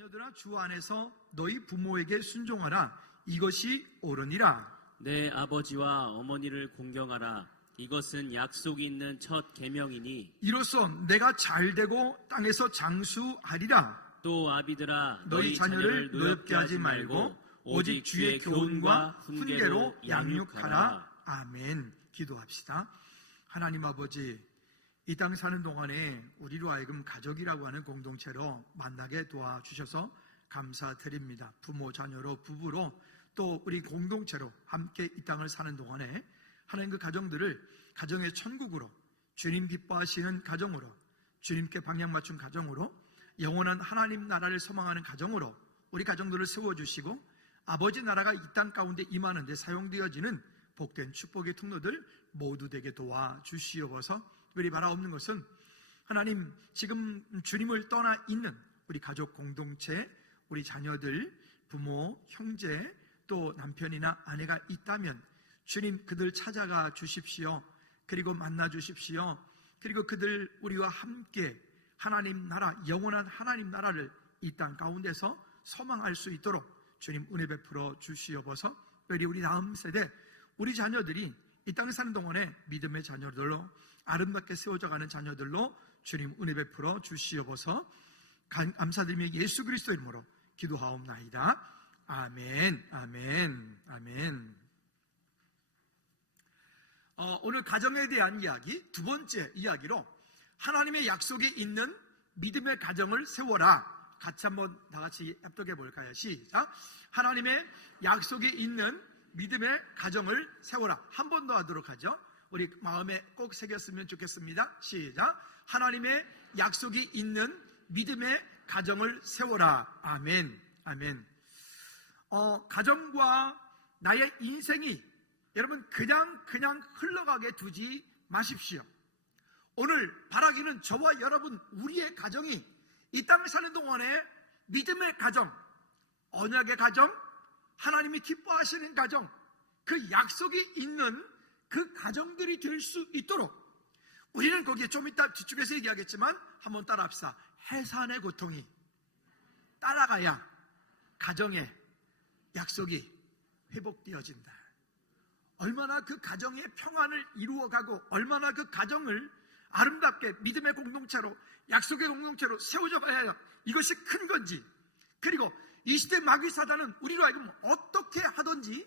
자녀들아 주 안에서 너희 부모에게 순종하라. 이것이 옳으니라. 내 아버지와 어머니를 공경하라. 이것은 약속이 있는 첫 계명이니 이로써 내가 잘되고 땅에서 장수하리라. 또 아비들아 너희 자녀를 노엽게 하지 말고 오직 주의 교훈과 훈계로 양육하라. 아멘. 기도합시다. 하나님 아버지, 이 땅 사는 동안에 우리로 하여금 가족이라고 하는 공동체로 만나게 도와주셔서 감사드립니다. 부모, 자녀로, 부부로, 또 우리 공동체로 함께 이 땅을 사는 동안에 하나님 그 가정들을 가정의 천국으로, 주님 기뻐하시는 가정으로, 주님께 방향 맞춘 가정으로, 영원한 하나님 나라를 소망하는 가정으로 우리 가정들을 세워주시고 아버지 나라가 이 땅 가운데 임하는데 사용되어지는 복된 축복의 통로들 모두 되게 도와주시옵소서. 특별히 바라옵는 것은 하나님, 지금 주님을 떠나 있는 우리 가족 공동체, 우리 자녀들, 부모, 형제, 또 남편이나 아내가 있다면 주님 그들 찾아가 주십시오. 그리고 만나 주십시오. 그리고 그들 우리와 함께 하나님 나라, 영원한 하나님 나라를 이 땅 가운데서 소망할 수 있도록 주님 은혜 베풀어 주시옵소서. 특별히 우리 다음 세대, 우리 자녀들이 이 땅에 사는 동안에 믿음의 자녀들로 아름답게 세워져가는 자녀들로 주님 은혜 베풀어 주시옵소서. 감사드리며 예수 그리스도 이름으로 기도하옵나이다. 아멘, 아멘, 아멘. 오늘 가정에 대한 이야기, 두 번째 이야기로 하나님의 약속이 있는 믿음의 가정을 세워라. 같이 한번 다 같이 합독해 볼까요? 시작. 하나님의 약속이 있는 믿음의 가정을 세워라. 한 번 더 하도록 하죠. 우리 마음에 꼭 새겼으면 좋겠습니다. 시작. 하나님의 약속이 있는 믿음의 가정을 세워라. 아멘, 아멘. 가정과 나의 인생이 여러분 그냥 흘러가게 두지 마십시오. 오늘 바라기는 저와 여러분, 우리의 가정이 이 땅을 사는 동안에 믿음의 가정, 언약의 가정, 하나님이 기뻐하시는 가정, 그 약속이 있는 그 가정들이 될 수 있도록 우리는 거기에 좀 이따 뒤쪽에서 얘기하겠지만 한번 따라합시다. 해산의 고통이 따라가야 가정의 약속이 회복되어진다. 얼마나 그 가정의 평안을 이루어가고 얼마나 그 가정을 아름답게 믿음의 공동체로, 약속의 공동체로 세워져 가야 해요. 이것이 큰 건지, 그리고 이 시대 마귀 사단은 우리로 하여금 어떻게 하든지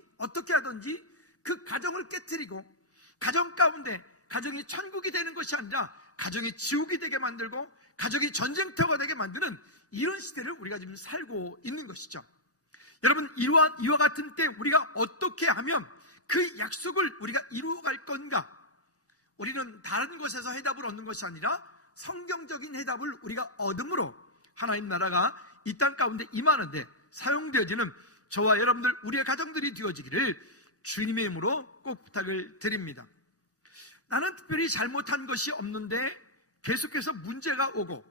그 가정을 깨트리고 가정 가운데 가정이 천국이 되는 것이 아니라 가정이 지옥이 되게 만들고 가정이 전쟁터가 되게 만드는 이런 시대를 우리가 지금 살고 있는 것이죠. 여러분, 이와 같은 때 우리가 어떻게 하면 그 약속을 우리가 이루어갈 건가? 우리는 다른 곳에서 해답을 얻는 것이 아니라 성경적인 해답을 우리가 얻음으로 하나님 나라가 이 땅 가운데 임하는데 사용되어지는 저와 여러분들, 우리의 가정들이 되어지기를 주님의 이름으로 꼭 부탁을 드립니다. 나는 특별히 잘못한 것이 없는데 계속해서 문제가 오고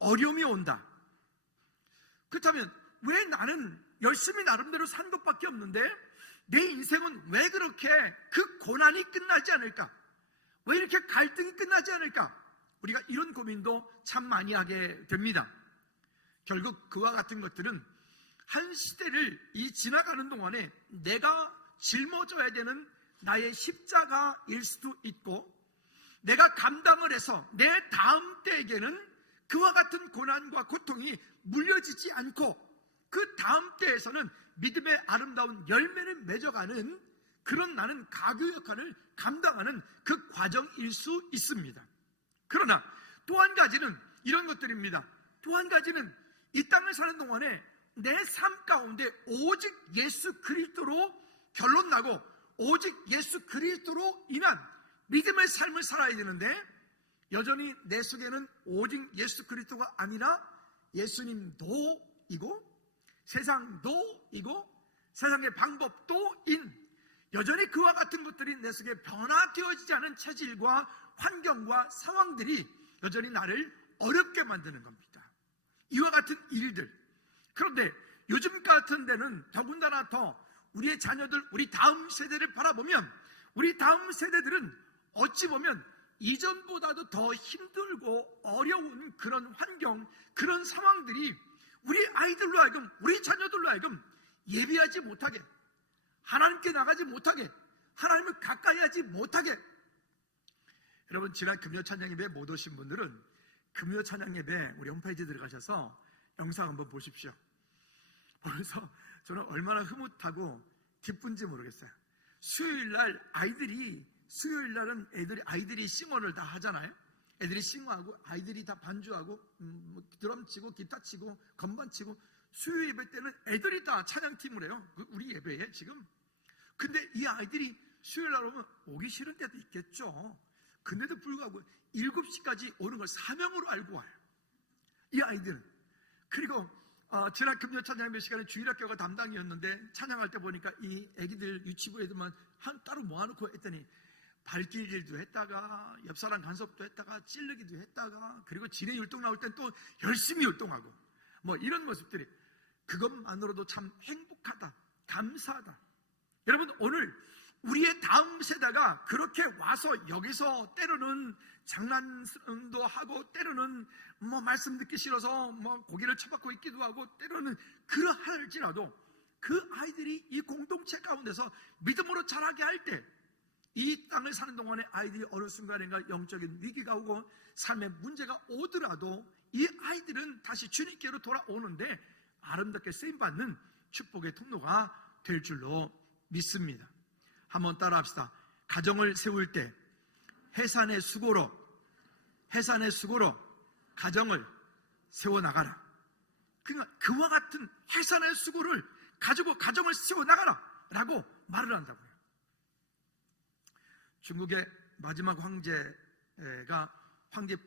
어려움이 온다. 그렇다면 왜 나는 열심히 나름대로 산 것밖에 없는데 내 인생은 왜 그렇게 그 고난이 끝나지 않을까? 왜 이렇게 갈등이 끝나지 않을까? 우리가 이런 고민도 참 많이 하게 됩니다. 결국 그와 같은 것들은 한 시대를 이 지나가는 동안에 내가 짊어져야 되는 나의 십자가일 수도 있고, 내가 감당을 해서 내 다음 때에게는 그와 같은 고난과 고통이 물려지지 않고 그 다음 때에서는 믿음의 아름다운 열매를 맺어가는 그런 나는 가교 역할을 감당하는 그 과정일 수 있습니다. 그러나 또 한 가지는 이런 것들입니다. 또 한 가지는 이 땅을 사는 동안에 내 삶 가운데 오직 예수 그리스도로 결론나고 오직 예수 그리스도로 인한 믿음의 삶을 살아야 되는데 여전히 내 속에는 오직 예수 그리스도가 아니라 예수님도이고 세상도이고 세상의 방법도인 여전히 그와 같은 것들이 내 속에 변화되어지지 않은 체질과 환경과 상황들이 여전히 나를 어렵게 만드는 겁니다. 이와 같은 일들. 그런데 요즘 같은 데는 더군다나 더 우리의 자녀들, 우리 다음 세대를 바라보면 우리 다음 세대들은 어찌 보면 이전보다도 더 힘들고 어려운 그런 환경, 그런 상황들이 우리 아이들로 하여금, 우리 자녀들로 하여금 예배하지 못하게, 하나님께 나가지 못하게, 하나님을 가까이 하지 못하게. 여러분, 지난 금요 찬양 예배 못 오신 분들은 금요 찬양 예배 우리 홈페이지 들어가셔서 영상 한번 보십시오. 그래서 저는 얼마나 흐뭇하고 기쁜지 모르겠어요. 수요일 날은 아이들이 싱어를 다 하잖아요. 애들이 싱어하고 아이들이 다 반주하고 드럼 치고 기타 치고 건반 치고, 수요 예배 때는 애들이 다 찬양팀을 해요. 우리 예배에 지금. 근데 이 아이들이 수요일 날 오면 오기 싫은 때도 있겠죠. 근데도 불구하고 7시까지 오는 걸 사명으로 알고 와요, 이 아이들은. 그리고 지난 금요 찬양 예배 시간에 주일학교가 담당이었는데, 찬양할 때 보니까 이 애기들, 유치부 애들만 따로 모아놓고 했더니 발길질도 했다가 옆사람 간섭도 했다가 찔르기도 했다가, 그리고 진해 율동 나올 땐 또 열심히 율동하고, 뭐 이런 모습들이, 그것만으로도 참 행복하다, 감사하다. 여러분, 오늘 우리의 다음 세대가 그렇게 와서 여기서 때로는 장난도 하고, 때로는 뭐 말씀 듣기 싫어서 뭐 고개를 쳐박고 있기도 하고, 때로는 그러할지라도 그 아이들이 이 공동체 가운데서 믿음으로 자라게 할 때, 이 땅을 사는 동안에 아이들이 어느 순간인가 영적인 위기가 오고 삶의 문제가 오더라도 이 아이들은 다시 주님께로 돌아오는데 아름답게 쓰임받는 축복의 통로가 될 줄로 믿습니다. 한번 따라합시다. 가정을 세울 때 해산의 수고로 가정을 세워나가라. 그러니까 그와 같은 해산의 수고를 가지고 가정을 세워나가라 라고 말을 한다고요. 중국의 마지막 황제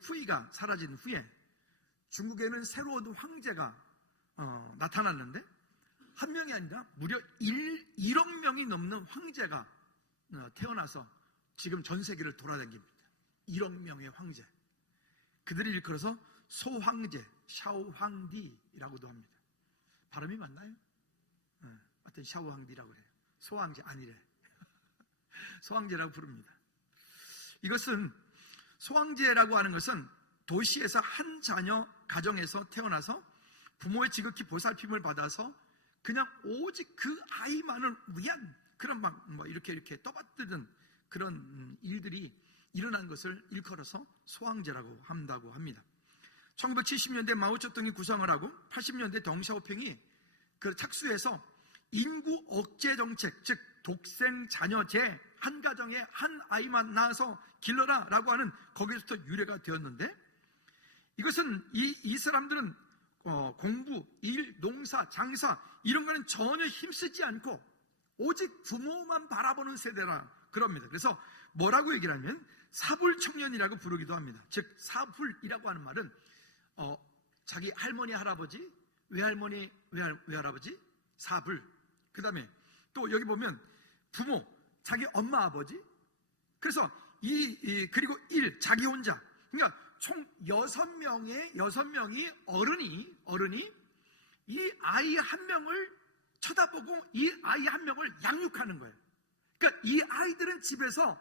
푸이가 사라진 후에 중국에는 새로운 황제가 나타났는데, 한 명이 아니라 무려 1억 명이 넘는 황제가 태어나서 지금 전 세계를 돌아다닙니다. 1억 명의 황제. 그들을 일컬어서 소황제, 샤오황디라고도 합니다. 발음이 맞나요? 하여튼 샤오황디라고 해요. 소황제 아니래. 소황제라고 부릅니다. 이것은, 소황제라고 하는 것은 도시에서 한 자녀 가정에서 태어나서 부모의 지극히 보살핌을 받아서 그냥 오직 그 아이만을 위한 그런 뭐 이렇게 떠받드는 그런 일들이 일어난 것을 일컬어서 소황제라고 한다고 합니다. 1970년대 마오쩌둥이 구상을 하고 80년대 덩샤오핑이 그 착수해서 인구 억제 정책, 즉 독생 자녀제, 한 가정에 한 아이만 낳아서 길러라 라고 하는, 거기서부터 유래가 되었는데, 이것은 이 사람들은 공부, 일, 농사, 장사 이런 거는 전혀 힘쓰지 않고 오직 부모만 바라보는 세대라 그럽니다. 그래서 뭐라고 얘기를 하면 사불 청년이라고 부르기도 합니다. 즉 사불이라고 하는 말은 자기 할머니, 할아버지, 외할머니, 외할아버지, 사불. 그 다음에 또 여기 보면 부모, 자기 엄마, 아버지. 그래서 그리고 일, 자기 혼자. 그러니까 총 6명이 어른이 이 아이 한 명을 쳐다보고 이 아이 한 명을 양육하는 거예요. 그러니까 이 아이들은 집에서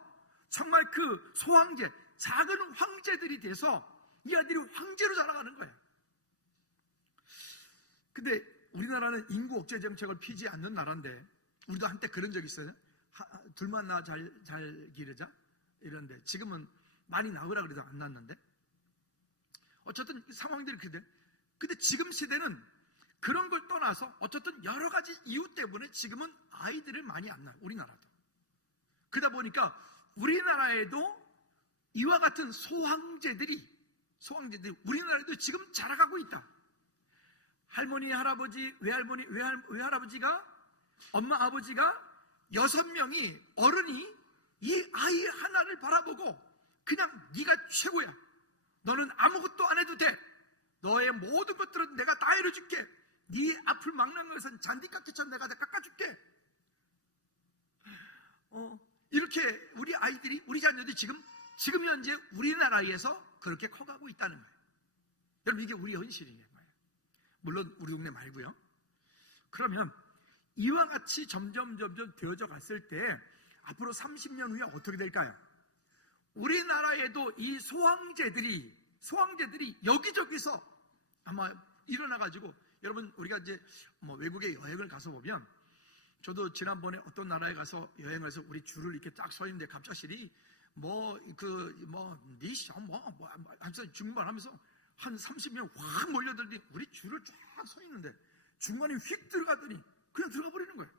정말 그 소황제, 작은 황제들이 돼서 이 아이들이 황제로 자라가는 거예요. 근데 우리나라는 인구 억제 정책을 피지 않는 나라인데, 우리도 한때 그런 적 있어요. 둘만 낳아 잘 기르자 이런데, 지금은 많이 낳으라 그래도 안 낳는데, 어쨌든 상황들이 그래. 근데 지금 세대는 그런 걸 떠나서 어쨌든 여러 가지 이유 때문에 지금은 아이들을 많이 안 낳아요. 우리나라도. 그러다 보니까 우리나라에도 이와 같은 소황제들이 우리나라에도 지금 자라가고 있다. 할머니, 할아버지, 외할머니, 외할아버지가, 엄마, 아버지가 6명이 어른이 이 아이 하나를 바라보고 그냥 네가 최고야. 너는 아무것도 안 해도 돼. 너의 모든 것들은 내가 다 해줄게. 네 앞을 막는 것은 잔디깎이처럼 내가 다 깎아줄게. 이렇게 우리 아이들이, 우리 자녀들이 지금 현재 우리나라에서 그렇게 커가고 있다는 거예요. 여러분, 이게 우리 현실이에요. 물론 우리 동네 말고요. 그러면 이와 같이 점점 되어져 갔을 때 앞으로 30년 후에 어떻게 될까요? 우리나라에도 이 소황제들이 여기저기서 아마 일어나가지고 여러분, 우리가 이제 뭐 외국에 여행을 가서 보면, 저도 지난번에 어떤 나라에 가서 여행해서 우리 줄을 이렇게 딱 서 있는데 갑작스레 하면서 중반 하면서 한 30명 확 몰려들더니 우리 줄을 쫙 서 있는데 중간에 휙 들어가더니 그냥 들어가 버리는 거예요.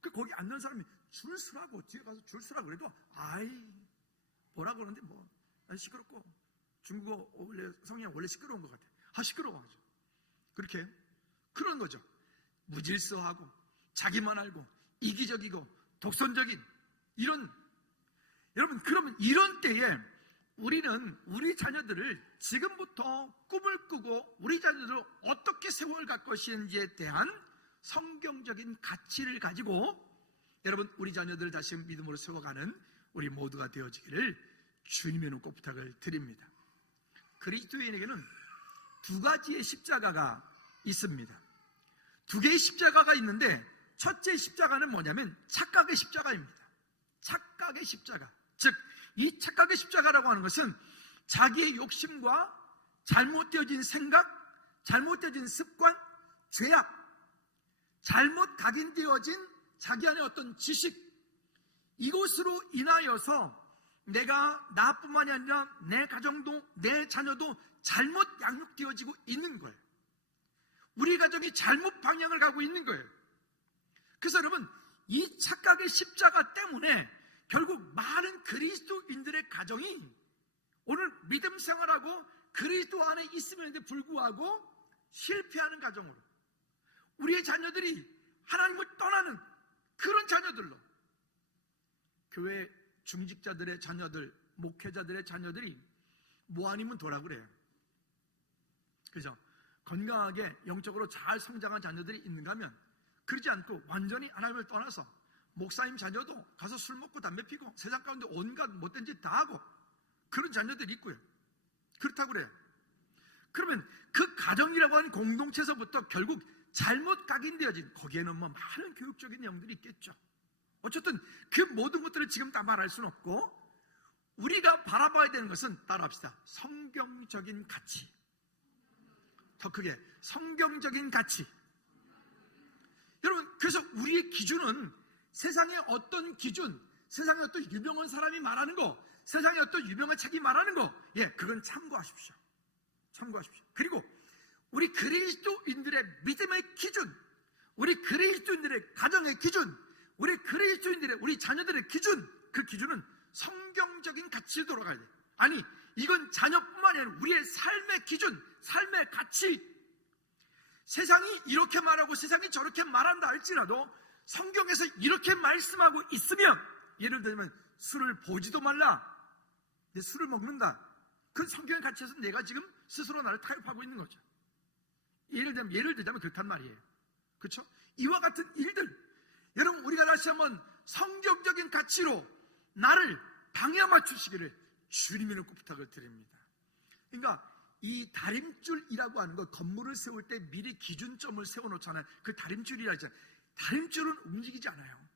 그 거기 앉는 사람이 줄 서라고, 뒤에 가서 줄 서라고 그래도 뭐라 그러는데 시끄럽고, 중국어 원래 성향 원래 시끄러운 것 같아. 시끄러워하죠. 그렇게 그런 거죠. 무질서하고 자기만 알고 이기적이고 독선적인 이런, 여러분, 그러면 이런 때에 우리는 우리 자녀들을 지금부터 꿈을 꾸고 우리 자녀들을 어떻게 세워갈 것인지에 대한 성경적인 가치를 가지고 여러분, 우리 자녀들을 다시 믿음으로 세워가는 우리 모두가 되어지기를 주님의 눈 꼭 부탁을 드립니다. 그리스도인에게는 두 가지의 십자가가 있습니다. 두 개의 십자가가 있는데, 첫째 십자가는 뭐냐면 착각의 십자가입니다. 착각의 십자가. 즉, 이 착각의 십자가라고 하는 것은 자기의 욕심과 잘못되어진 생각, 잘못되어진 습관, 죄악, 잘못 각인되어진 자기 안에 어떤 지식, 이것으로 인하여서 내가 나뿐만이 아니라 내 가정도, 내 자녀도 잘못 양육되어지고 있는 거예요. 우리 가정이 잘못 방향을 가고 있는 거예요. 그래서 여러분, 이 착각의 십자가 때문에 결국 많은 그리스도인들의 가정이 오늘 믿음 생활하고 그리스도 안에 있음에도 불구하고 실패하는 가정으로, 우리의 자녀들이 하나님을 떠나는 그런 자녀들로, 교회 중직자들의 자녀들, 목회자들의 자녀들이 뭐 아니면 도라 그래요. 그죠? 건강하게 영적으로 잘 성장한 자녀들이 있는가 하면, 그러지 않고 완전히 하나님을 떠나서 목사님 자녀도 가서 술 먹고 담배 피고 세상 가운데 온갖 못된 짓 다 하고 그런 자녀들이 있고요. 그렇다고 그래요. 그러면 그 가정이라고 하는 공동체에서부터 결국 잘못 각인되어진, 거기에는 뭐 많은 교육적인 내용들이 있겠죠. 어쨌든 그 모든 것들을 지금 다 말할 수는 없고, 우리가 바라봐야 되는 것은, 따라합시다, 성경적인 가치. 더 크게, 성경적인 가치. 여러분, 그래서 우리의 기준은 세상의 어떤 기준, 세상의 어떤 유명한 사람이 말하는 거, 세상의 어떤 유명한 책이 말하는 거, 그건 참고하십시오. 참고하십시오. 그리고 우리 그리스도인들의 믿음의 기준, 우리 그리스도인들의 가정의 기준, 우리 그리스도인들의, 우리 자녀들의 기준, 그 기준은 성경적인 가치로 돌아가야 돼요. 아니, 이건 자녀뿐만이 아니라 우리의 삶의 기준, 삶의 가치. 세상이 이렇게 말하고 세상이 저렇게 말한다 할지라도 성경에서 이렇게 말씀하고 있으면, 예를 들면 술을 보지도 말라, 내 술을 먹는다, 그 성경의 가치에서 내가 지금 스스로 나를 타협하고 있는 거죠. 예를 들자면 그렇단 말이에요. 그렇죠? 이와 같은 일들, 여러분, 우리가 다시 한번 성경적인 가치로 나를 방향 맞추시기를 주님의 꼭 부탁을 드립니다. 그러니까 이 다림줄이라고 하는 것, 건물을 세울 때 미리 기준점을 세워놓잖아요. 그 다림줄이라 하잖아요. 다림줄은 움직이지 않아요.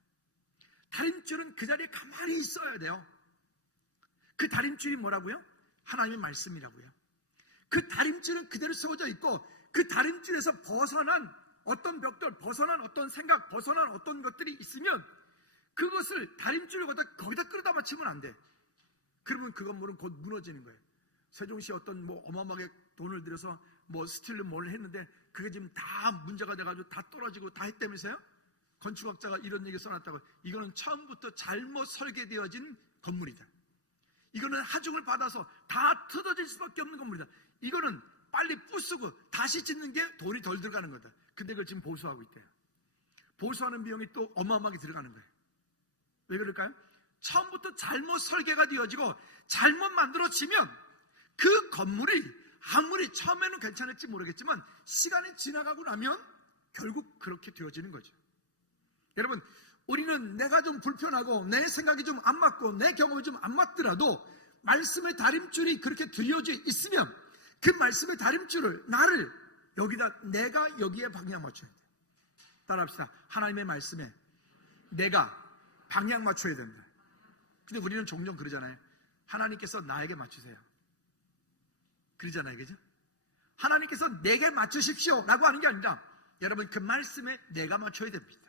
다림줄은 그 자리에 가만히 있어야 돼요. 그 다림줄이 뭐라고요? 하나님의 말씀이라고요. 그 다림줄은 그대로 세워져 있고, 그 다림줄에서 벗어난 어떤 벽돌, 벗어난 어떤 생각, 벗어난 어떤 것들이 있으면 그것을 다림줄을 거기다 끌어다 맞추면 안 돼. 그러면 그 건물은 곧 무너지는 거예요. 세종시 어떤 어마어마하게 돈을 들여서 스틸로 뭘 했는데 그게 지금 다 문제가 돼가지고 다 떨어지고 다 했다면서요? 건축학자가 이런 얘기 써놨다고. 이거는 처음부터 잘못 설계되어진 건물이다. 이거는 하중을 받아서 다 뜯어질 수밖에 없는 건물이다. 이거는 빨리 부수고 다시 짓는 게 돈이 덜 들어가는 거다. 근데 그걸 지금 보수하고 있대요. 보수하는 비용이 또 어마어마하게 들어가는 거예요. 왜 그럴까요? 처음부터 잘못 설계가 되어지고 잘못 만들어지면 그 건물이 아무리 처음에는 괜찮을지 모르겠지만 시간이 지나가고 나면 결국 그렇게 되어지는 거죠. 여러분, 우리는 내가 좀 불편하고 내 생각이 좀 안 맞고 내 경험이 좀 안 맞더라도 말씀의 다림줄이 그렇게 들여져 있으면 그 말씀의 다림줄을, 나를 내가 여기에 방향 맞춰야 돼. 따라합시다. 하나님의 말씀에 내가 방향 맞춰야 된다. 근데 우리는 종종 그러잖아요. 하나님께서 나에게 맞추세요. 그러잖아요. 그죠? 하나님께서 내게 맞추십시오 라고 하는 게 아니라 여러분 그 말씀에 내가 맞춰야 됩니다.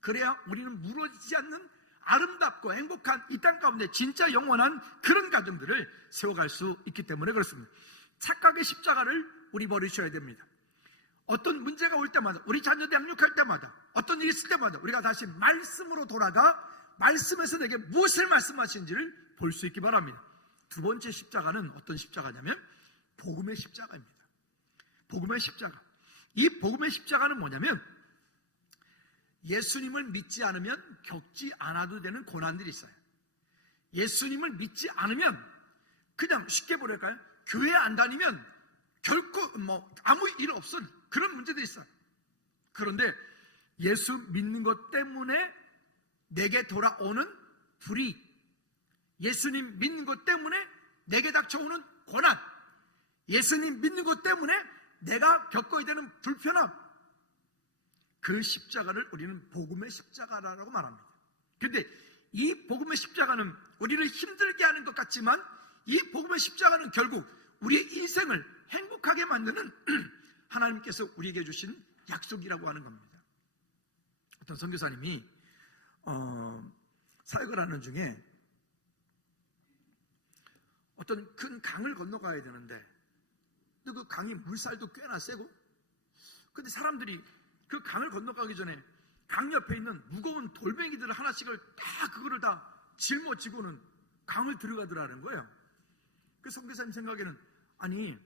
그래야 우리는 무너지지 않는 아름답고 행복한 이 땅 가운데 진짜 영원한 그런 가정들을 세워갈 수 있기 때문에 그렇습니다. 착각의 십자가를 우리 버리셔야 됩니다. 어떤 문제가 올 때마다, 우리 자녀들 양육할 때마다, 어떤 일이 있을 때마다 우리가 다시 말씀으로 돌아가 말씀에서 내게 무엇을 말씀하시는지를 볼 수 있기 바랍니다. 두 번째 십자가는 어떤 십자가냐면 복음의 십자가입니다. 복음의 십자가. 이 복음의 십자가는 뭐냐면 예수님을 믿지 않으면 겪지 않아도 되는 고난들이 있어요. 예수님을 믿지 않으면 그냥 쉽게 보랄까요? 교회 안 다니면 결코 아무 일 없은 그런 문제도 있어요. 그런데 예수 믿는 것 때문에 내게 돌아오는 불이, 예수님 믿는 것 때문에 내게 닥쳐오는 고난, 예수님 믿는 것 때문에 내가 겪어야 되는 불편함, 그 십자가를 우리는 복음의 십자가라고 말합니다. 그런데 이 복음의 십자가는 우리를 힘들게 하는 것 같지만 이 복음의 십자가는 결국 우리의 인생을 행복하게 만드는 하나님께서 우리에게 주신 약속이라고 하는 겁니다. 어떤 선교사님이 사역을 하는 중에 어떤 큰 강을 건너가야 되는데 그 강이 물살도 꽤나 세고, 근데 사람들이 그 강을 건너가기 전에 강 옆에 있는 무거운 돌멩이들을 하나씩을 다 그거를 다 짊어지고는 강을 들어가더라는 거예요. 그 선교사님 생각에는 아니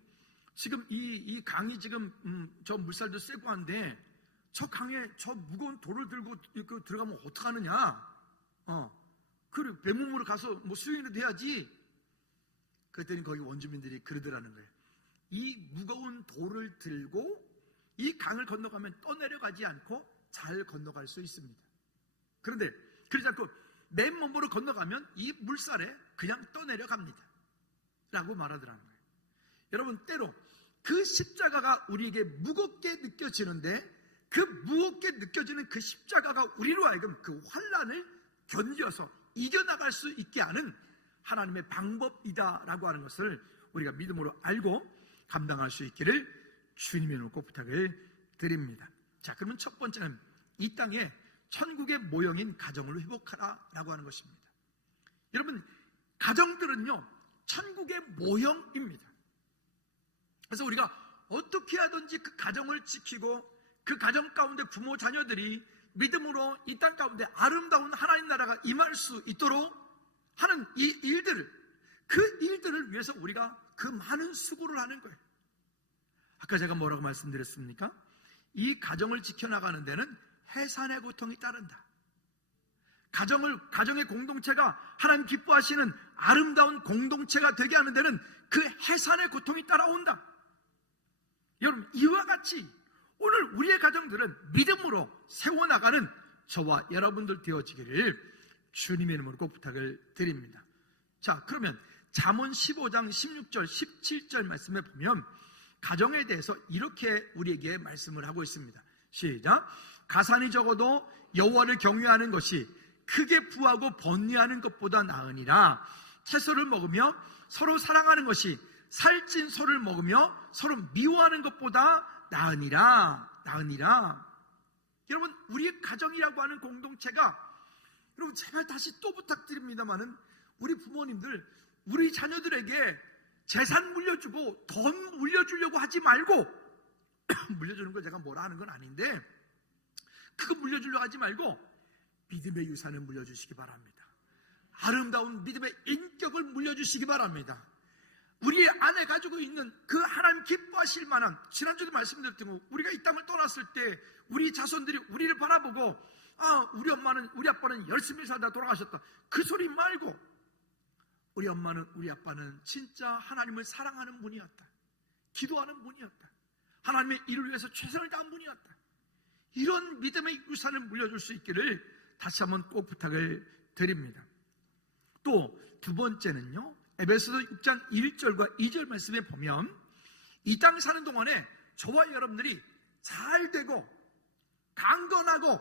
지금 이 강이 지금 저 물살도 세고 한데 저 강에 저 무거운 돌을 들고 들어가면 어떡하느냐? 그 배몸으로 가서 뭐 수영이라도 해야지. 그랬더니 거기 원주민들이 그러더라는 거예요. 이 무거운 돌을 들고 이 강을 건너가면 떠내려가지 않고 잘 건너갈 수 있습니다. 그런데 그러지 않고 맨몸으로 건너가면 이 물살에 그냥 떠내려갑니다 라고 말하더라는 거예요. 여러분, 때로 그 십자가가 우리에게 무겁게 느껴지는데 그 무겁게 느껴지는 그 십자가가 우리로 하여금 그 환난을 견뎌서 이겨나갈 수 있게 하는 하나님의 방법이다라고 하는 것을 우리가 믿음으로 알고 감당할 수 있기를 주님의 이름으로 꼭 부탁을 드립니다. 자, 그러면 첫 번째는 이 땅에 천국의 모형인 가정을 회복하라라고 하는 것입니다. 여러분, 가정들은요 천국의 모형입니다. 그래서 우리가 어떻게 하든지 그 가정을 지키고 그 가정 가운데 부모 자녀들이 믿음으로 이 땅 가운데 아름다운 하나님 나라가 임할 수 있도록 하는 이 일들을, 그 일들을 위해서 우리가 그 많은 수고를 하는 거예요. 아까 제가 뭐라고 말씀드렸습니까? 이 가정을 지켜나가는 데는 해산의 고통이 따른다. 가정의 공동체가 하나님 기뻐하시는 아름다운 공동체가 되게 하는 데는 그 해산의 고통이 따라온다. 여러분, 이와 같이 오늘 우리의 가정들은 믿음으로 세워나가는 저와 여러분들 되어지기를 주님의 이름으로 꼭 부탁을 드립니다. 자, 그러면 잠언 15장 16절 17절 말씀에 보면 가정에 대해서 이렇게 우리에게 말씀을 하고 있습니다. 시작. 가산이 적어도 여호와를 경외하는 것이 크게 부하고 번뇌하는 것보다 나으니라. 채소를 먹으며 서로 사랑하는 것이 살찐 소를 먹으며 서로 미워하는 것보다 나으니라. 여러분, 우리의 가정이라고 하는 공동체가, 여러분 제발 다시 또 부탁드립니다마는 우리 부모님들 우리 자녀들에게 재산 물려주고 돈 물려주려고 하지 말고 물려주는 거 제가 뭐라 하는 건 아닌데 그거 물려주려고 하지 말고 믿음의 유산을 물려주시기 바랍니다. 아름다운 믿음의 인격을 물려주시기 바랍니다. 우리 안에 가지고 있는 그 하나님 기뻐하실 만한, 지난주에도 말씀드렸던 거, 우리가 이 땅을 떠났을 때 우리 자손들이 우리를 바라보고 우리 엄마는, 우리 아빠는 열심히 살다 돌아가셨다, 그 소리 말고 우리 엄마는, 우리 아빠는 진짜 하나님을 사랑하는 분이었다, 기도하는 분이었다, 하나님의 일을 위해서 최선을 다한 분이었다, 이런 믿음의 유산을 물려줄 수 있기를 다시 한번 꼭 부탁을 드립니다. 또 두 번째는요, 에베소서 6장 1절과 2절 말씀에 보면 이 땅 사는 동안에 저와 여러분들이 잘 되고 강건하고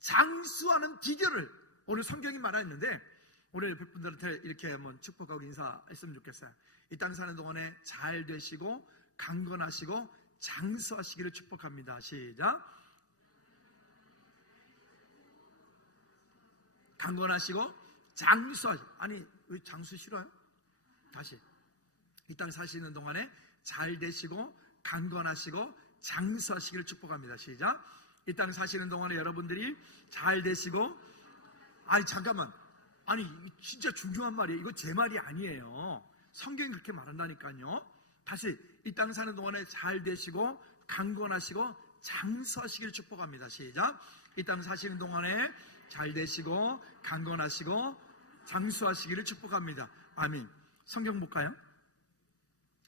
장수하는 비결을 오늘 성경이 말하였는데, 오늘 옆에 분들한테 이렇게 한번 축복하고 인사했으면 좋겠어요. 이 땅 사는 동안에 잘 되시고 강건하시고 장수하시기를 축복합니다. 시작. 강건하시고 장수하시고. 아니 왜 장수 싫어요? 다시. 이 땅 사시는 동안에 잘 되시고 강건하시고 장수하시기를 축복합니다. 시작. 이 땅 사시는 동안에 여러분들이 잘 되시고. 아니 잠깐만, 아니 진짜 중요한 말이에요. 이거 제 말이 아니에요. 성경이 그렇게 말한다니까요. 다시. 이 땅 사는 동안에 잘 되시고 강건하시고 장수하시기를 축복합니다. 시작. 이 땅 사시는 동안에 잘 되시고 강건하시고 장수하시기를 축복합니다. 아멘. 성경 볼까요?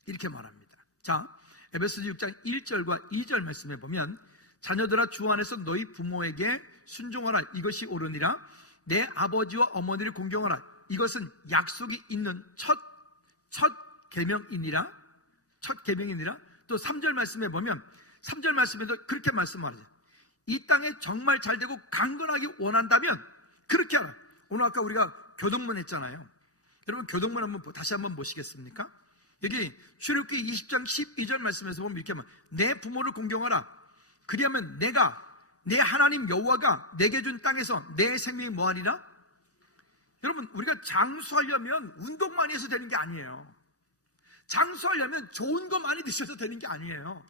이렇게 말합니다. 자, 에베소서 6장 1절과 2절 말씀에 보면, 자녀들아 주 안에서 너희 부모에게 순종하라. 이것이 옳으니라. 내 아버지와 어머니를 공경하라. 이것은 약속이 있는 첫 계명이니라. 첫 계명이니라. 또 3절 말씀에 보면, 3절 말씀에도 그렇게 말씀하죠. 이 땅에 정말 잘 되고 강건하기 원한다면 그렇게 하라. 오늘 아까 우리가 교동문 했잖아요. 여러분 교동문 한번 다시 한번 보시겠습니까? 여기 출애굽기 20장 12절 말씀에서 보면 이렇게 말합니다. 내 부모를 공경하라. 그리하면 내가 내 하나님 여호와가 내게 준 땅에서 내 생명이 뭐하리라? 여러분 우리가 장수하려면 운동만 해서 되는 게 아니에요. 장수하려면 좋은 거 많이 드셔서 되는 게 아니에요.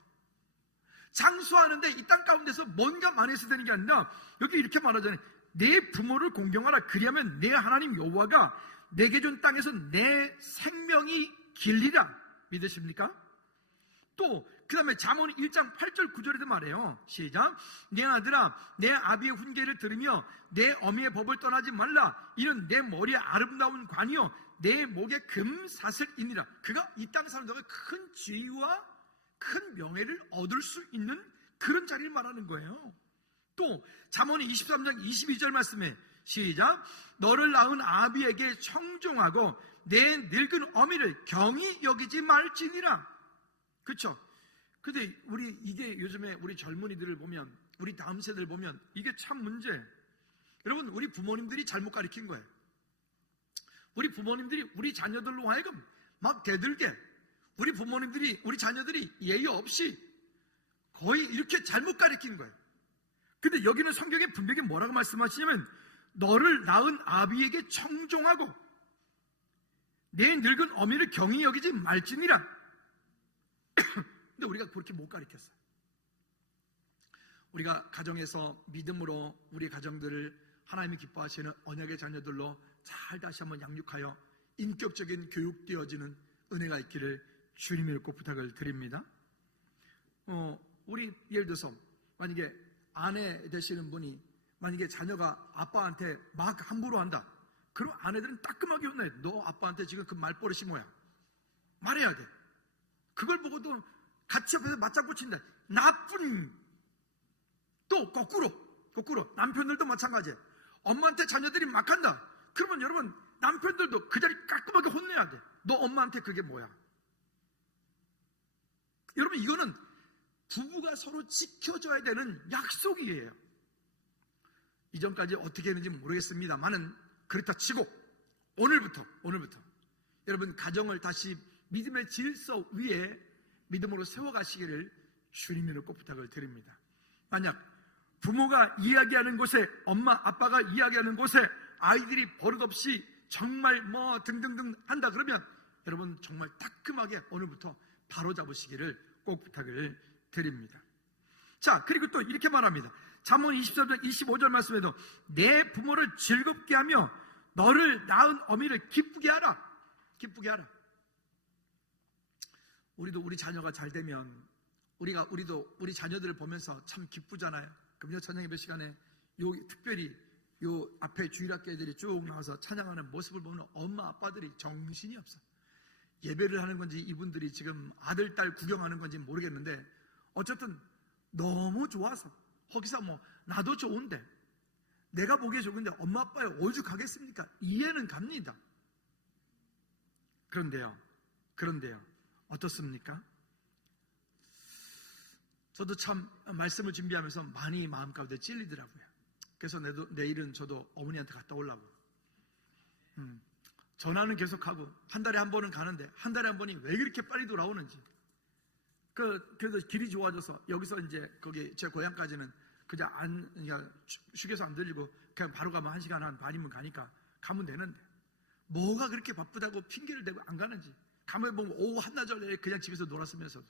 장수하는데 이 땅 가운데서 뭔가 많이 해서 되는 게 아니라 여기 이렇게 말하잖아요. 내 부모를 공경하라. 그리하면 내 하나님 여호와가 내게 준 땅에서 내 생명이 길리라. 믿으십니까? 또 그 다음에 잠언 1장 8절 9절에도 말해요. 시작. 내 아들아 내 아비의 훈계를 들으며 내 어미의 법을 떠나지 말라. 이는 내 머리에 아름다운 관이요 내 목에 금사슬이니라. 그가 이 땅 사는 동안 큰 지위와 큰 명예를 얻을 수 있는 그런 자리를 말하는 거예요. 또 잠언 23장 22절 말씀에 시작. 너를 낳은 아비에게 청종하고 내 늙은 어미를 경히 여기지 말지니라. 그렇죠? 근데 이게 요즘에 우리 젊은이들을 보면, 우리 다음 세대를 보면 이게 참 문제. 여러분 우리 부모님들이 잘못 가르친 거예요. 우리 부모님들이 우리 자녀들로 하여금 막 대들게, 우리 부모님들이 우리 자녀들이 예의 없이 거의 이렇게 잘못 가르친 거예요. 근데 여기는 성경에 분명히 뭐라고 말씀하시냐면 너를 낳은 아비에게 청종하고 내 늙은 어미를 경히 여기지 말지니라. 근데 우리가 그렇게 못 가르쳤어요. 우리가 가정에서 믿음으로 우리 가정들을 하나님이 기뻐하시는 언약의 자녀들로 잘 다시 한번 양육하여 인격적인 교육되어지는 은혜가 있기를 주님의 꼭 부탁을 드립니다. 우리 예를 들어서 만약에 아내 되시는 분이 만약에 자녀가 아빠한테 막 함부로 한다. 그럼 아내들은 따끔하게 혼내. 너 아빠한테 지금 그 말버릇이 뭐야? 말해야 돼. 그걸 보고도 같이 옆에서 맞장구 친다. 나쁜. 또 거꾸로 남편들도 마찬가지예요. 엄마한테 자녀들이 막 한다. 그러면 여러분 남편들도 그 자리 깔끔하게 혼내야 돼. 너 엄마한테 그게 뭐야? 여러분 이거는 부부가 서로 지켜줘야 되는 약속이에요. 이전까지 어떻게 했는지 모르겠습니다만은 그렇다 치고 오늘부터 여러분 가정을 다시 믿음의 질서 위에 믿음으로 세워가시기를 주님으로 꼭 부탁을 드립니다. 만약 부모가 이야기하는 곳에, 엄마 아빠가 이야기하는 곳에 아이들이 버릇없이 정말 뭐 등등등 한다 그러면 여러분 정말 따끔하게 오늘부터 바로 잡으시기를 꼭 부탁을 드립니다. 자, 그리고 또 이렇게 말합니다. 잠언 23장 25절 말씀에도 내 부모를 즐겁게 하며 너를 낳은 어미를 기쁘게 하라. 기쁘게 하라. 우리도 우리 자녀가 잘 되면 우리도 우리 자녀들을 보면서 참 기쁘잖아요. 금요 저녁 예배 시간에 특별히 요 앞에 주일학교 애들이 쭉 나와서 찬양하는 모습을 보면 엄마 아빠들이 정신이 없어. 예배를 하는 건지 이분들이 지금 아들 딸 구경하는 건지 모르겠는데 어쨌든 너무 좋아서 거기서 뭐 나도 좋은데 내가 보기에 좋은데 엄마 아빠에 오죽하겠습니까? 이해는 갑니다. 그런데요 어떻습니까? 저도 참 말씀을 준비하면서 많이 마음 가운데 찔리더라고요. 그래서 내일은 저도 어머니한테 갔다 오려고. 전화는 계속하고 한 달에 한 번은 가는데 한 달에 한 번이 왜 그렇게 빨리 돌아오는지 그래도 길이 좋아져서 여기서 이제 거기 제 고향까지는 그냥 휴게소 안 들리고 그냥 바로 가면 1시간 한 반이면 가니까 가면 되는데 뭐가 그렇게 바쁘다고 핑계를 대고 안 가는지. 가면 보면 오후 한나절에 그냥 집에서 놀았으면서도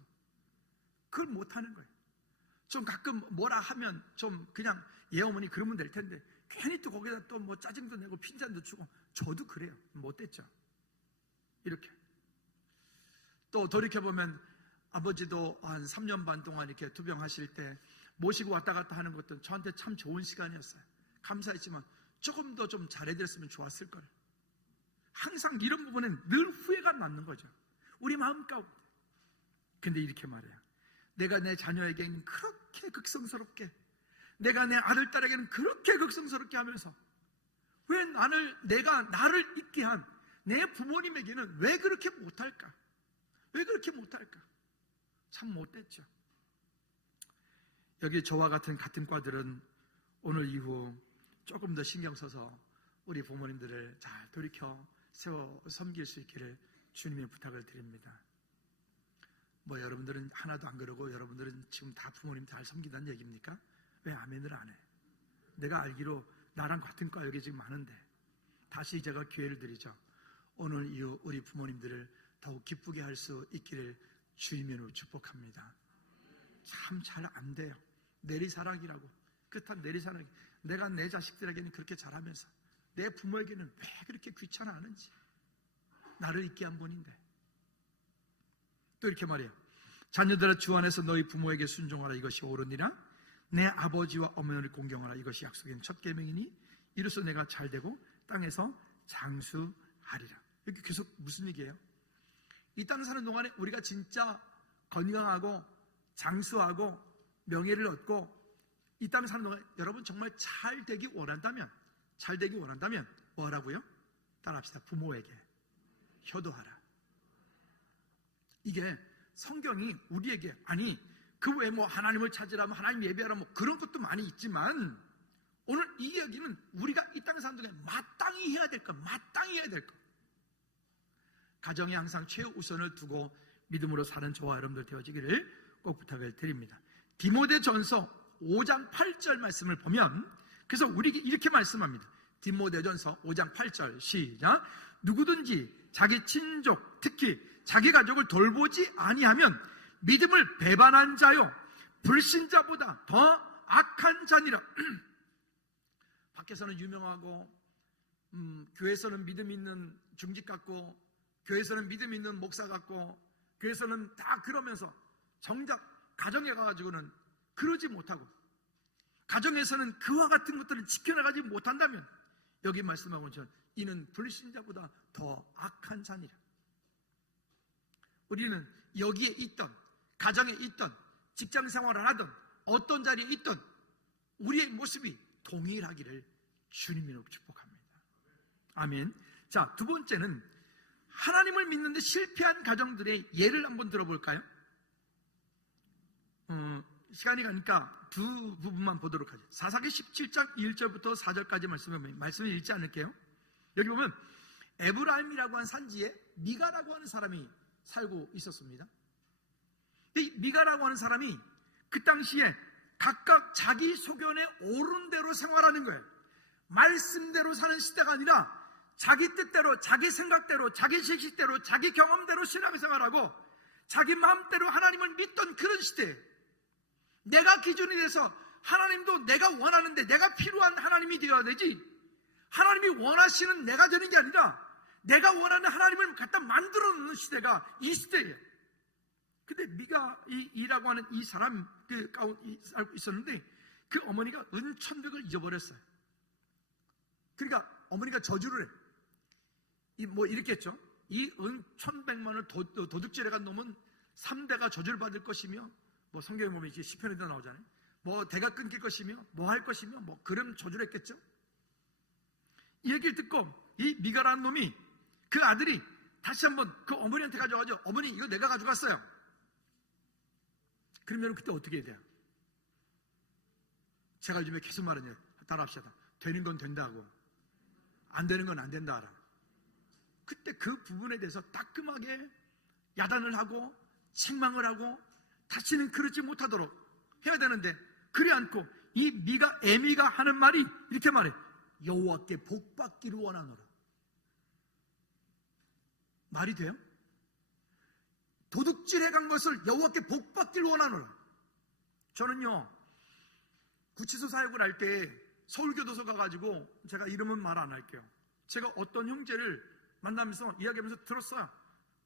그걸 못 하는 거예요. 좀 가끔 뭐라 하면 좀 그냥 얘 어머니 그러면 될 텐데 괜히 또 거기다 또 뭐 짜증도 내고 핀잔도 주고. 저도 그래요. 못됐죠. 이렇게 또 돌이켜보면 아버지도 한 3년 반 동안 이렇게 투병하실 때 모시고 왔다 갔다 하는 것도 저한테 참 좋은 시간이었어요. 감사했지만 조금 더 좀 잘해드렸으면 좋았을 걸. 항상 이런 부분은 늘 후회가 남는 거죠. 우리 마음 가운데. 근데 이렇게 말해요. 내가 내 자녀에게는 그렇게 극성스럽게, 내가 내 아들딸에게는 그렇게 극성스럽게 하면서 왜 내가 나를 있게 한 내 부모님에게는 왜 그렇게 못할까? 왜 그렇게 못할까? 참 못됐죠. 여기 저와 같은 과들은 오늘 이후 조금 더 신경 써서 우리 부모님들을 잘 돌이켜 세워 섬길 수 있기를 주님의 부탁을 드립니다. 뭐 여러분들은 하나도 안 그러고 여러분들은 지금 다 부모님 잘 섬긴다는 얘기입니까? 왜 아멘을 안 해? 내가 알기로 나랑 같은 과 여기 지금 많은데 다시 제가 기회를 드리죠. 오늘 이후 우리 부모님들을 더욱 기쁘게 할 수 있기를 주님으로 축복합니다. 참 잘 안 돼요. 내리사랑이라고. 끝한 내리사랑이. 내가 내 자식들에게는 그렇게 잘하면서 내 부모에게는 왜 그렇게 귀찮아하는지. 나를 있게 한 분인데. 또 이렇게 말해요. 자녀들아 주 안에서 너희 부모에게 순종하라. 이것이 옳으니라. 내 아버지와 어머니를 공경하라. 이것이 약속인 첫 계명이니 이로써 내가 잘되고 땅에서 장수하리라. 이렇게 계속 무슨 얘기예요? 이 땅 사는 동안에 우리가 진짜 건강하고 장수하고 명예를 얻고 이 땅 사는 동안에 여러분 정말 잘 되기 원한다면 뭐 하라고요? 따라합시다. 부모에게 효도하라. 이게 성경이 우리에게 아니 그 외에 뭐 하나님을 찾으라면 하나님 예배하라 뭐 그런 것도 많이 있지만 오늘 이 이야기는 우리가 이 땅에 사는 동안에 마땅히 해야 될 것. 가정에 항상 최우선을 두고 믿음으로 사는 저와 여러분들 되어지기를 꼭 부탁을 드립니다. 디모데전서 5장 8절 말씀을 보면 그래서 우리에게 이렇게 말씀합니다. 디모데전서 5장 8절 시작. 누구든지 자기 친족 특히 자기 가족을 돌보지 아니하면 믿음을 배반한 자요 불신자보다 더 악한 자니라. 밖에서는 유명하고 교회에서는 믿음 있는 중직 같고 교회에서는 믿음 있는 목사 같고 교회에서는 다 그러면서 정작 가정에 가가지고는 그러지 못하고 가정에서는 그와 같은 것들을 지켜나가지 못한다면 여기 말씀하고 있는 이는 불신자보다 더 악한 자니라. 우리는 여기에 있던 가정에 있던 직장생활을 하던 어떤 자리에 있던 우리의 모습이 동일하기를 주님으로 축복합니다. 아멘. 자, 두 번째는 하나님을 믿는데 실패한 가정들의 예를 한번 들어볼까요? 시간이 가니까 두 부분만 보도록 하죠. 사사기 17장 1절부터 4절까지 말씀을 읽지 않을게요. 여기 보면 에브라임이라고 하는 산지에 미가라고 하는 사람이 살고 있었습니다. 이 미가라고 하는 사람이 그 당시에 각각 자기 소견에 옳은 대로 생활하는 거예요. 말씀대로 사는 시대가 아니라 자기 뜻대로, 자기 생각대로, 자기 지식대로, 자기 경험대로 신앙생활하고 자기 마음대로 하나님을 믿던 그런 시대에 내가 기준이 돼서 하나님도 내가 원하는데 내가 필요한 하나님이 되어야 되지 하나님이 원하시는 내가 되는 게 아니라 내가 원하는 하나님을 갖다 만들어 놓는 시대가 이 시대예요. 근데 미가이라고 하는 이 사람 가운데 살고 있었는데 그 어머니가 은천백을 잊어버렸어요. 그러니까 어머니가 저주를 해. 이렇게 했죠. 이 은천백만을 도둑질해간 놈은 3대가 저주를 받을 것이며 뭐 성경에 보면 이제 시편에도 나오잖아요. 뭐 대가 끊길 것이며 뭐 할 것이며 뭐 그런 저주를 했겠죠. 이 얘기를 듣고 이 미가라는 놈이 그 아들이 다시 한번 그 어머니한테 가져가죠. 어머니 이거 내가 가져갔어요. 그러면 그때 어떻게 해야 돼요? 제가 요즘에 계속 말하는 따라합시다. 되는 건 된다고 안 되는 건 안 된다 알아. 그때 그 부분에 대해서 따끔하게 야단을 하고 책망을 하고 다시는 그러지 못하도록 해야 되는데 그리 않고 이 에미가 하는 말이 이렇게 말해. 여호와께 복받기를 원하노라. 말이 돼요? 도둑질해 간 것을 여호와께 복받기를 원하노라. 저는요, 구치소 사역을 할 때 서울교도소 가가지고, 제가 이름은 말 안 할게요. 제가 어떤 형제를 만나면서 이야기하면서 들었어요.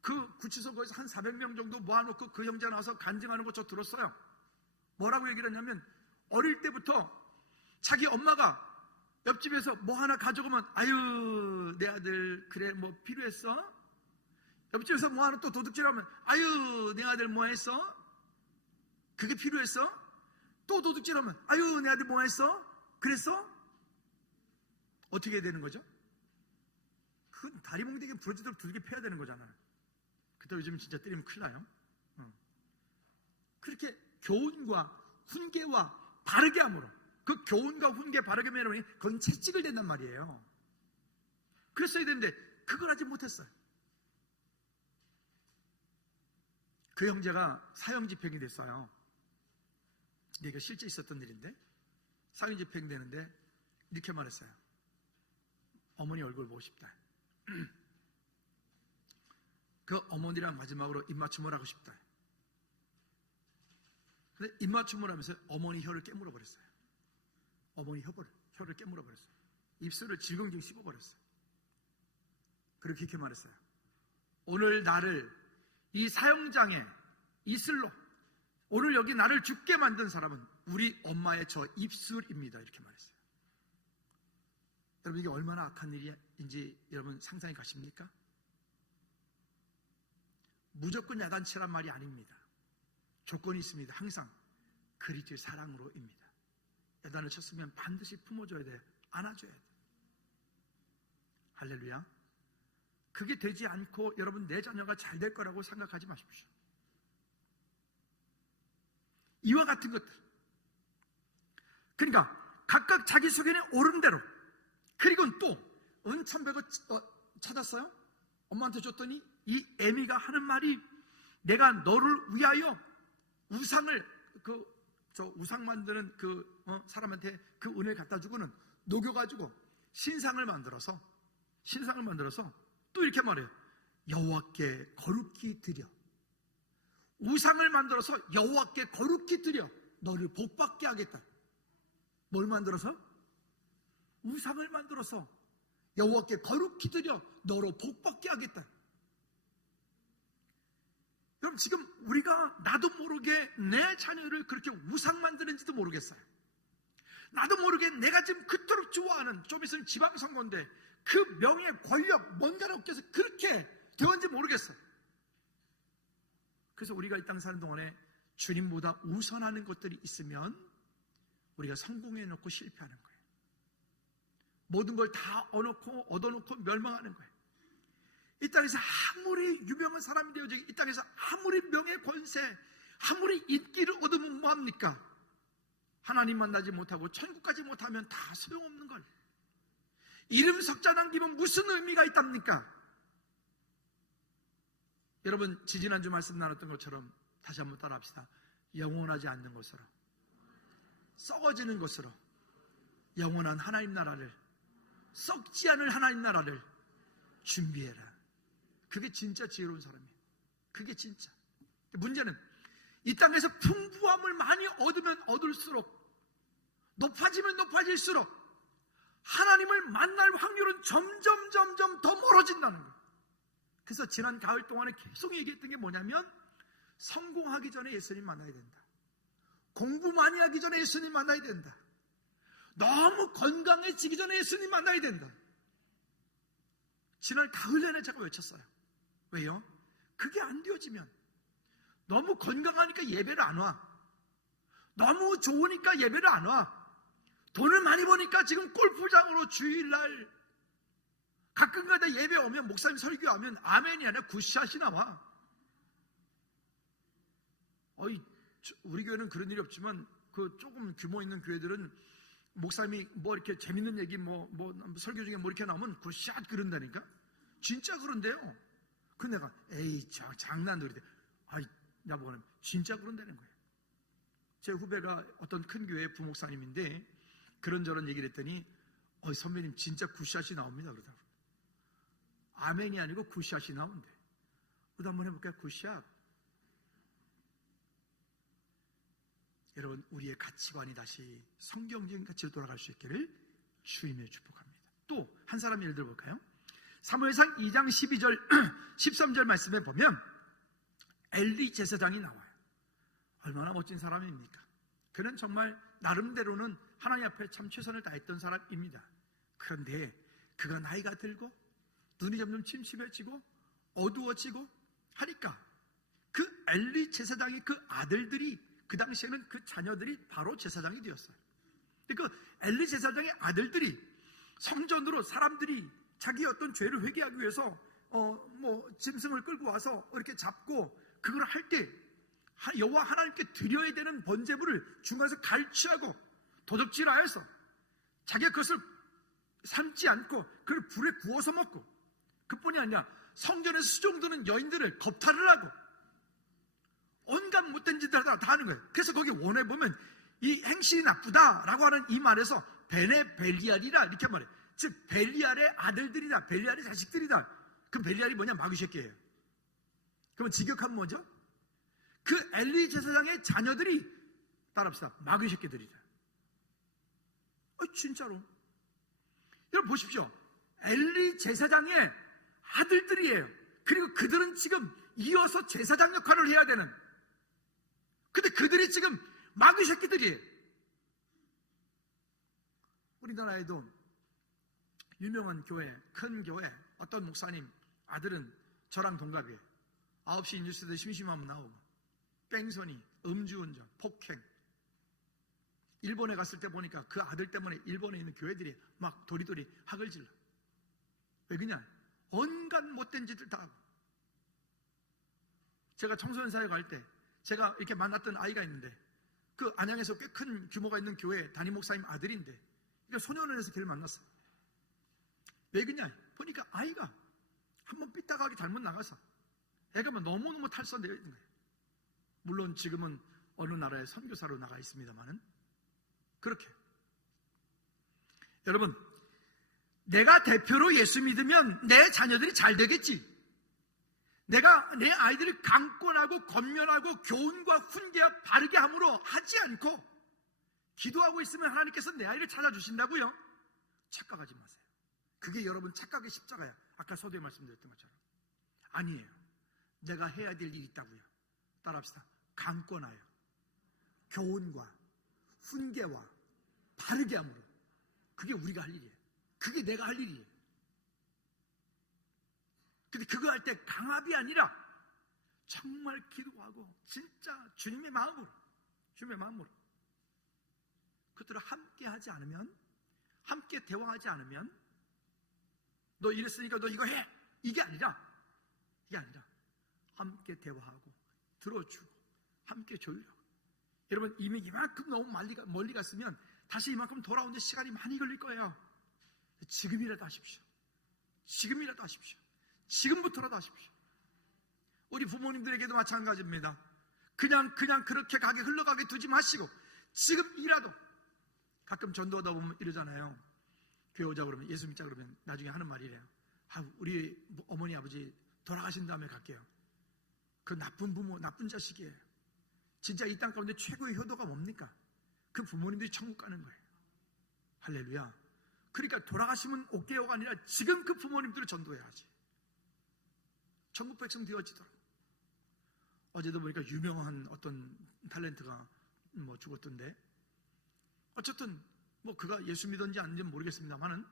그 구치소 거기서 한 400명 정도 모아놓고 그 형제 나와서 간증하는 거 저 들었어요. 뭐라고 얘기를 했냐면, 어릴 때부터 자기 엄마가 옆집에서 뭐 하나 가져오면, 아유 내 아들 그래 뭐 필요했어? 옆집에서 뭐 하나 또 도둑질하면, 아유 내 아들 뭐 했어? 그게 필요했어? 또 도둑질하면, 아유 내 아들 뭐 했어? 그랬어? 어떻게 해야 되는 거죠? 그건 다리 몽둥이에 부러지도록 두들겨 패야 되는 거잖아요. 그때 요즘 진짜 때리면 큰일 나요. 그렇게 교훈과 훈계와 바르게 함으로, 그 교훈과 훈계 바르게 함으로 그건 채찍을 댄단 말이에요. 그랬어야 되는데 그걸 하지 못했어요. 그 형제가 사형집행이 됐어요. 이게 실제 있었던 일인데, 사형집행되는데 이렇게 말했어요. 어머니 얼굴 보고 싶다. 그 어머니랑 마지막으로 입맞춤을 하고 싶다. 근데 입맞춤을 하면서 어머니 혀를 깨물어 버렸어요. 어머니 혀를 깨물어 버렸어요. 입술을 질겅질겅 씹어 버렸어요. 그렇게 이렇게 말했어요. 오늘 나를 이 사형장에 이슬로, 오늘 여기 나를 죽게 만든 사람은 우리 엄마의 저 입술입니다. 이렇게 말했어요. 여러분, 이게 얼마나 악한 일인지 여러분 상상이 가십니까? 무조건 야단치란 말이 아닙니다. 조건이 있습니다. 항상 그리스도의 사랑으로입니다. 야단을 쳤으면 반드시 품어줘야 돼요. 안아줘야 돼요. 할렐루야. 그게 되지 않고 여러분 내 자녀가 잘 될 거라고 생각하지 마십시오. 이와 같은 것들, 그러니까 각각 자기 소견에 오른 대로, 그리고 또 은천백을 찾았어요. 엄마한테 줬더니 이 에미가 하는 말이, 내가 너를 위하여 우상을, 우상 만드는 사람한테 그 은혜를 갖다 주고는 녹여가지고 신상을 만들어서 또 이렇게 말해요. 여호와께 거룩히 드려, 우상을 만들어서 여호와께 거룩히 드려 너를 복받게 하겠다. 뭘 만들어서? 우상을 만들어서 여호와께 거룩히 드려 너로 복받게 하겠다. 여러분, 지금 우리가 나도 모르게 내 자녀를 그렇게 우상 만드는지도 모르겠어요. 나도 모르게 내가 지금 그토록 좋아하는, 좀 있으면 지방선거인데 그 명예, 권력, 뭔가를 얻기 위해서 그렇게 되었는지 모르겠어요. 그래서 우리가 이 땅 사는 동안에 주님보다 우선하는 것들이 있으면 우리가 성공해놓고 실패하는 거예요. 모든 걸 다 얻어놓고 멸망하는 거예요. 이 땅에서 아무리 유명한 사람이 되어져, 이 땅에서 아무리 명예, 권세, 아무리 인기를 얻으면 뭐합니까? 하나님 만나지 못하고 천국 가지 못하면 다 소용없는 걸. 이름 석자 남기면 무슨 의미가 있답니까? 여러분, 지지난주 말씀 나눴던 것처럼 다시 한번 따라합시다. 영원하지 않는 것으로, 썩어지는 것으로 영원한 하나님 나라를, 썩지 않을 하나님 나라를 준비해라. 그게 진짜 지혜로운 사람이에요. 그게 진짜. 문제는 이 땅에서 풍부함을 많이 얻으면 얻을수록, 높아지면 높아질수록 하나님을 만날 확률은 점점 더 멀어진다는 거예요. 그래서 지난 가을 동안에 계속 얘기했던 게 뭐냐면, 성공하기 전에 예수님 만나야 된다. 공부 많이 하기 전에 예수님 만나야 된다. 너무 건강해지기 전에 예수님 만나야 된다. 지난 가을 내내 제가 외쳤어요. 왜요? 그게 안 되어지면, 너무 건강하니까 예배를 안 와, 너무 좋으니까 예배를 안 와, 돈을 많이 버니까 지금 골프장으로 주일날 가끔가다 예배 오면, 목사님 설교하면 아멘이 아니라 굿샷이 나와. 우리 교회는 그런 일이 없지만 그 조금 규모 있는 교회들은 목사님이 뭐 이렇게 재밌는 얘기 설교 중에 뭐 이렇게 나오면 굿샷 그런다니까. 진짜 그런데요. 그 내가 에이 장난으로 나보고 하면 진짜 그런다는 거예요. 제 후배가 어떤 큰 교회 부목사님인데 그런저런 얘기를 했더니 선배님 진짜 굿샷이 나옵니다 그러더라고요. 아멘이 아니고 굿샷이 나온대. 그래도 한번 해볼까요? 굿샷. 여러분, 우리의 가치관이 다시 성경적인 가치로 돌아갈 수 있기를 주님의 축복합니다. 또 한 사람 예를 들어볼까요? 사무엘상 2장 12절 13절 말씀에 보면 엘리 제사장이 나와요. 얼마나 멋진 사람입니까? 그는 정말 나름대로는 하나님 앞에 참 최선을 다했던 사람입니다. 그런데 그가 나이가 들고 눈이 점점 침침해지고 어두워지고 하니까 그 엘리 제사장의 그 아들들이, 그 당시에는 그 자녀들이 바로 제사장이 되었어요. 그 엘리 제사장의 아들들이 성전으로 사람들이 자기 어떤 죄를 회개하기 위해서 짐승을 끌고 와서 이렇게 잡고 그걸 할 때 여호와 하나님께 드려야 되는 번제물을 중간에서 갈취하고 도적질하여서 자기가 그것을 삶지 않고 그걸 불에 구워서 먹고, 그뿐이 아니라 성전에서 수종드는 여인들을 겁탈을 하고 온갖 못된 짓을 다 하는 거예요. 그래서 거기 원에 보면 이 행실이 나쁘다라고 하는 이 말에서 베네 벨리알이라 이렇게 말해요. 즉 벨리알의 아들들이다, 벨리알의 자식들이다. 그럼 벨리알이 뭐냐? 마귀새끼예요. 그러면 직역하면 뭐죠? 그 엘리 제사장의 자녀들이, 따라합시다, 마귀새끼들이다. 진짜로 여러분 보십시오. 엘리 제사장의 아들들이에요. 그리고 그들은 지금 이어서 제사장 역할을 해야 되는, 근데 그들이 지금 마귀새끼들이에요. 우리나라에도 유명한 교회, 큰 교회 어떤 목사님 아들은 저랑 동갑이에요. 9시 뉴스 때 심심하면 나오고 뺑소니, 음주운전, 폭행. 일본에 갔을 때 보니까 그 아들 때문에 일본에 있는 교회들이 막 도리도리 학을 질러. 왜 그냥 온갖 못된 짓을 다 하고. 제가 청소년 사회 갈 때 제가 이렇게 만났던 아이가 있는데 그 안양에서 꽤 큰 규모가 있는 교회 담임 목사님 아들인데 소년원에서 걔를 만났어요. 왜 그냥 보니까 아이가 한번 삐딱하게 잘못 나가서 애가 막 너무너무 탈선되어 있는 거예요. 물론 지금은 어느 나라에 선교사로 나가 있습니다만은 그렇게. 여러분, 내가 대표로 예수 믿으면 내 자녀들이 잘 되겠지. 내가 내 아이들을 강권하고 권면하고 교훈과 훈계와 바르게 함으로 하지 않고 기도하고 있으면 하나님께서 내 아이를 찾아주신다고요? 착각하지 마세요. 그게 여러분 착각의 십자가야. 아까 서두에 말씀드렸던 것처럼. 아니에요. 내가 해야 될 일이 있다고요. 따라합시다. 강권하여 교훈과 훈계와 바르게 함으로. 그게 우리가 할 일이에요. 그게 내가 할 일이에요. 근데 그거 할 때 강압이 아니라 정말 기도하고 진짜 주님의 마음으로 그들을 함께 하지 않으면, 함께 대화하지 않으면, 너 이랬으니까 너 이거 해! 이게 아니라 함께 대화하고 들어주고 함께 조율하고. 여러분, 이미 이만큼 너무 멀리 갔으면 다시 이만큼 돌아오는데 시간이 많이 걸릴 거예요. 지금이라도 하십시오. 지금부터라도 하십시오. 우리 부모님들에게도 마찬가지입니다. 그냥 그렇게 흘러가게 두지 마시고 지금이라도. 가끔 전도하다 보면 이러잖아요. 교회 오자 그러면, 예수 믿자 그러면 나중에 하는 말이래요. 우리 어머니 아버지 돌아가신 다음에 갈게요. 그 나쁜 부모, 나쁜 자식이에요. 진짜 이 땅 가운데 최고의 효도가 뭡니까? 그 부모님들이 천국 가는 거예요. 할렐루야. 그러니까 돌아가시면 올게요가 아니라 지금 그 부모님들을 전도해야지. 천국 백성 되어지도록. 어제도 보니까 유명한 어떤 탤런트가 죽었던데, 어쨌든 그가 예수 믿었는지 아닌지 모르겠습니다만은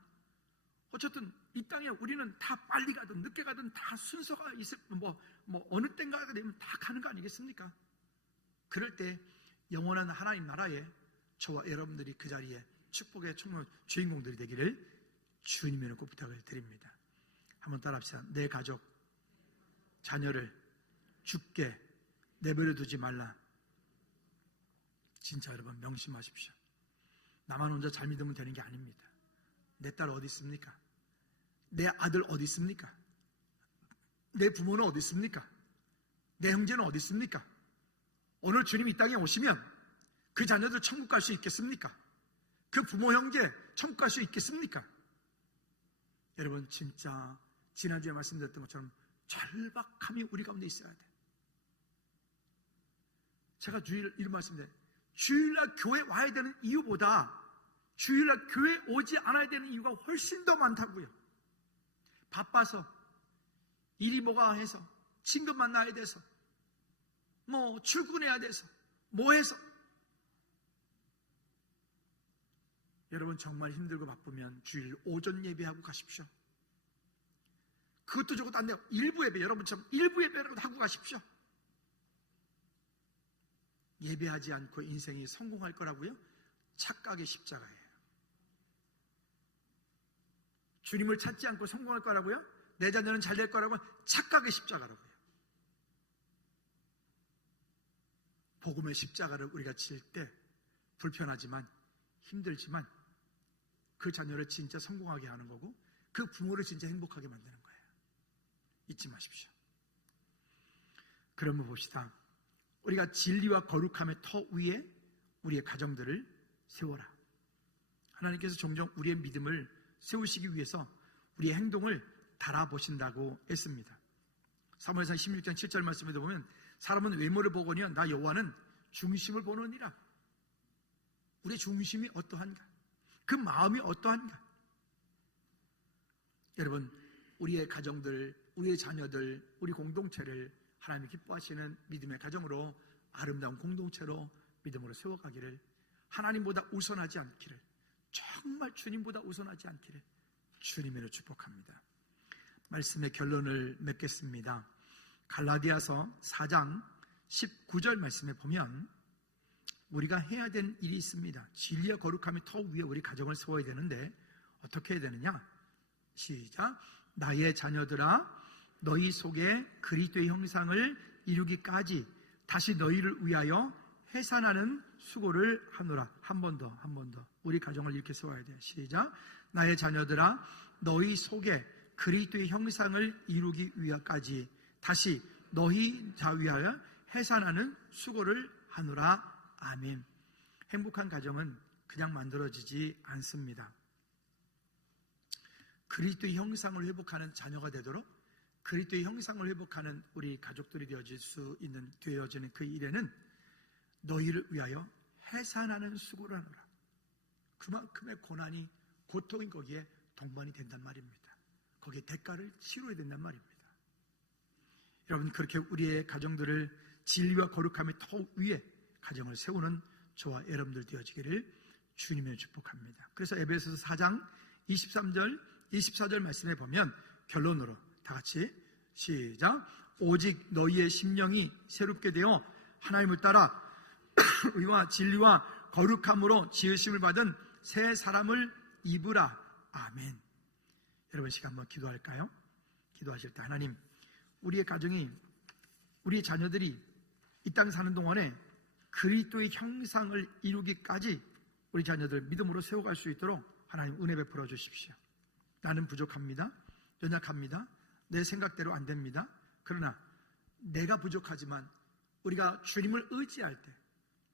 어쨌든 이 땅에 우리는 다 빨리 가든 늦게 가든 다 순서가 있을, 어느 땐가가 되면 다 가는 거 아니겠습니까? 그럴 때 영원한 하나님 나라에 저와 여러분들이 그 자리에 축복의 주인공들이 되기를 주님의 이름으로 부탁을 드립니다. 한번 따라합시다. 내 가족, 자녀를 죽게 내버려 두지 말라. 진짜 여러분 명심하십시오. 나만 혼자 잘 믿으면 되는 게 아닙니다. 내 딸 어디 있습니까? 내 아들 어디 있습니까? 내 부모는 어디 있습니까? 내 형제는 어디 있습니까? 오늘 주님 이 땅에 오시면 그 자녀들 천국 갈 수 있겠습니까? 그 부모 형제 천국 갈 수 있겠습니까? 여러분, 진짜 지난주에 말씀드렸던 것처럼 절박함이 우리 가운데 있어야 돼. 제가 주일 이런 말씀드려요. 주일날 교회 와야 되는 이유보다 주일날 교회 오지 않아야 되는 이유가 훨씬 더 많다고요. 바빠서, 일이 뭐가 해서, 친구 만나야 돼서, 뭐 출근해야 돼서, 뭐 해서. 여러분, 정말 힘들고 바쁘면 주일 오전 예배하고 가십시오. 그것도 저것도 안 돼요. 일부 예배, 여러분처럼 일부 예배라도 하고 가십시오. 예배하지 않고 인생이 성공할 거라고요? 착각의 십자가예요. 주님을 찾지 않고 성공할 거라고요? 내 자녀는 잘 될 거라고? 착각의 십자가라고요. 복음의 십자가를 우리가 칠 때 불편하지만, 힘들지만 그 자녀를 진짜 성공하게 하는 거고, 그 부모를 진짜 행복하게 만드는 거예요. 잊지 마십시오. 그러면 봅시다. 우리가 진리와 거룩함의 터 위에 우리의 가정들을 세워라. 하나님께서 종종 우리의 믿음을 세우시기 위해서 우리의 행동을 달아보신다고 했습니다. 사무엘상 16장 7절 말씀에도 보면, 사람은 외모를 보거니와 나 여호와는 중심을 보느니라. 우리의 중심이 어떠한가? 그 마음이 어떠한가? 여러분, 우리의 가정들, 우리의 자녀들, 우리 공동체를 하나님이 기뻐하시는 믿음의 가정으로, 아름다운 공동체로 믿음으로 세워가기를, 하나님보다 우선하지 않기를, 정말 주님보다 우선하지 않기를 주님으로 축복합니다. 말씀의 결론을 맺겠습니다. 갈라디아서 4장 19절 말씀에 보면 우리가 해야 되는 일이 있습니다. 진리와 거룩함의 터 위에 우리 가정을 세워야 되는데 어떻게 해야 되느냐? 시작. 나의 자녀들아, 너희 속에 그리스도의 형상을 이루기까지 다시 너희를 위하여 해산하는 수고를 하노라. 한 번 더. 우리 가정을 이렇게 세워야 돼요. 시작. 나의 자녀들아, 너희 속에 그리스도의 형상을 이루기 위하까지 다시 너희 다 위하여 해산하는 수고를 하노라. 아멘. 행복한 가정은 그냥 만들어지지 않습니다. 그리스도의 형상을 회복하는 자녀가 되도록, 그리스도의 형상을 회복하는 우리 가족들이 되어지는 그 일에는 너희를 위하여 해산하는 수고를 하노라. 그만큼의 고난이, 고통이 거기에 동반이 된단 말입니다. 거기에 대가를 치러야 된단 말입니다. 여러분, 그렇게 우리의 가정들을 진리와 거룩함의 터 위에 가정을 세우는 저와 여러분들 되어지기를 주님의 축복합니다. 그래서 에베소서 4장 23절 24절 말씀에 보면 결론으로 다 같이 시작. 오직 너희의 심령이 새롭게 되어 하나님을 따라 의와 진리와 거룩함으로 지으심을 받은 새 사람을 입으라. 아멘. 여러분, 시간 한번 기도할까요? 기도하실 때, 하나님, 우리의 가정이, 우리의 자녀들이 이 땅 사는 동안에 그리스도의 형상을 이루기까지 우리 자녀들 믿음으로 세워갈 수 있도록 하나님 은혜 베풀어 주십시오. 나는 부족합니다. 연약합니다. 내 생각대로 안 됩니다. 그러나 내가 부족하지만 우리가 주님을 의지할 때,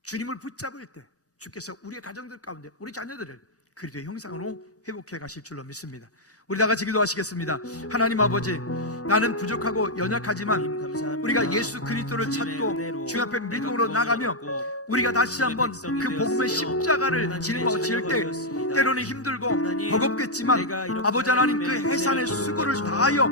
주님을 붙잡을 때 주께서 우리의 가정들 가운데 우리 자녀들을 그리스도의 형상으로 회복해 가실 줄로 믿습니다. 우리 다 같이 기도하시겠습니다. 하나님 아버지, 나는 부족하고 연약하지만 우리가 예수 그리스도를 찾고 주 앞에 믿음으로 나가며 우리가 다시 한번 그 복음의 십자가를 짊어질 때 때로는 힘들고 버겁겠지만 아버지 하나님, 그 해산의 수고를 다하여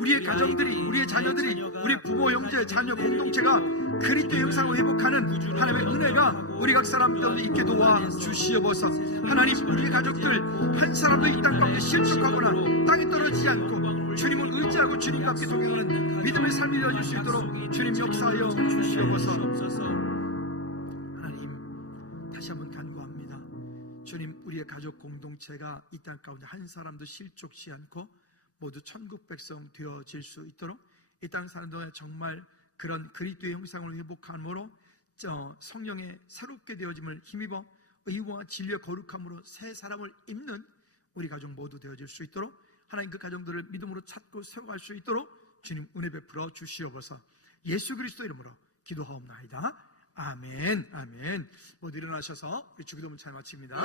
우리의 가정들이, 우리의 자녀들이, 우리 부모, 형제, 자녀 공동체가 그리스도의 형상을 회복하는 하나님의 은혜가 우리 각 사람들 있게 도와주시옵소서. 하나님, 우리의 가족들 한 사람도 이 땅 가운데 실족하거나 땅에 떨어지지 않고 주님을 의지하고 주님과 함께 동행하는 믿음의 삶이 되어질 수 있도록 주님 역사하여 주시옵소서. 하나님, 다시 한번 간구합니다. 주님, 우리의 가족 공동체가 이 땅 가운데 한 사람도 실족치 않고 모두 천국 백성 되어질 수 있도록 이 땅 사는 동안 정말 그런 그리스도의 형상을 회복함으로 성령의 새롭게 되어짐을 힘입어 의와 진리와 거룩함으로 새 사람을 입는 우리 가족 모두 되어질 수 있도록 하나님, 그 가정들을 믿음으로 찾고 세워갈 수 있도록 주님 은혜 베풀어 주시옵소서. 예수 그리스도 이름으로 기도하옵나이다. 아멘, 아멘. 모두 일어나셔서 우리 주기도문 잘 마칩니다.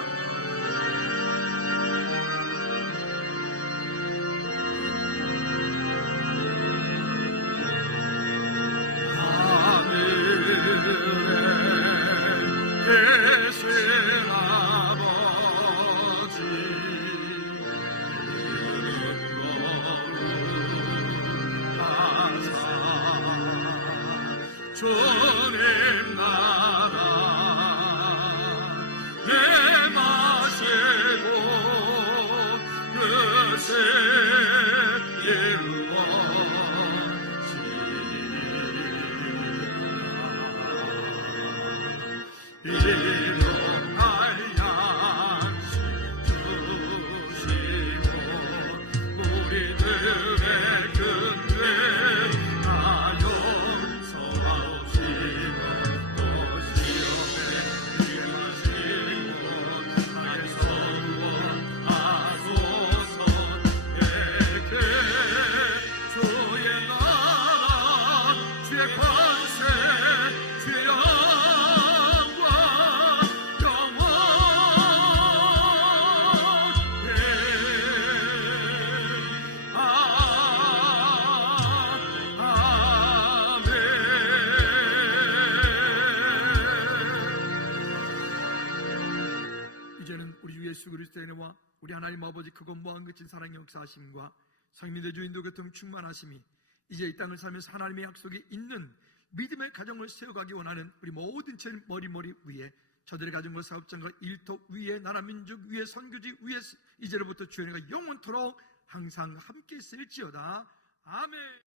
계신 아버지, 가사 주님 나라 내 마시고 그새 일용할 양식 주시고 우리들의 근대 다 용서하시고 또 시험에 임하시고 나의 선원하소서. 내게 주의 나라 주의 권세 주의 이제는 우리 주 예수 그리스도의 은혜와 우리 하나님 아버지 크고 무한 그친 사랑의 역사하심과 성민의 주인도 교통 충만하심이 이제 이 땅을 살면서 하나님의 약속이 있는 믿음의 가정을 세워가기 원하는 우리 모든 제 머리 위에 저들의 가정과 사업장과 일터 위에 나라 민족 위에 선교지 위에 이제로부터 주의 은혜가 영원토록 항상 함께 있을지어다. 아멘.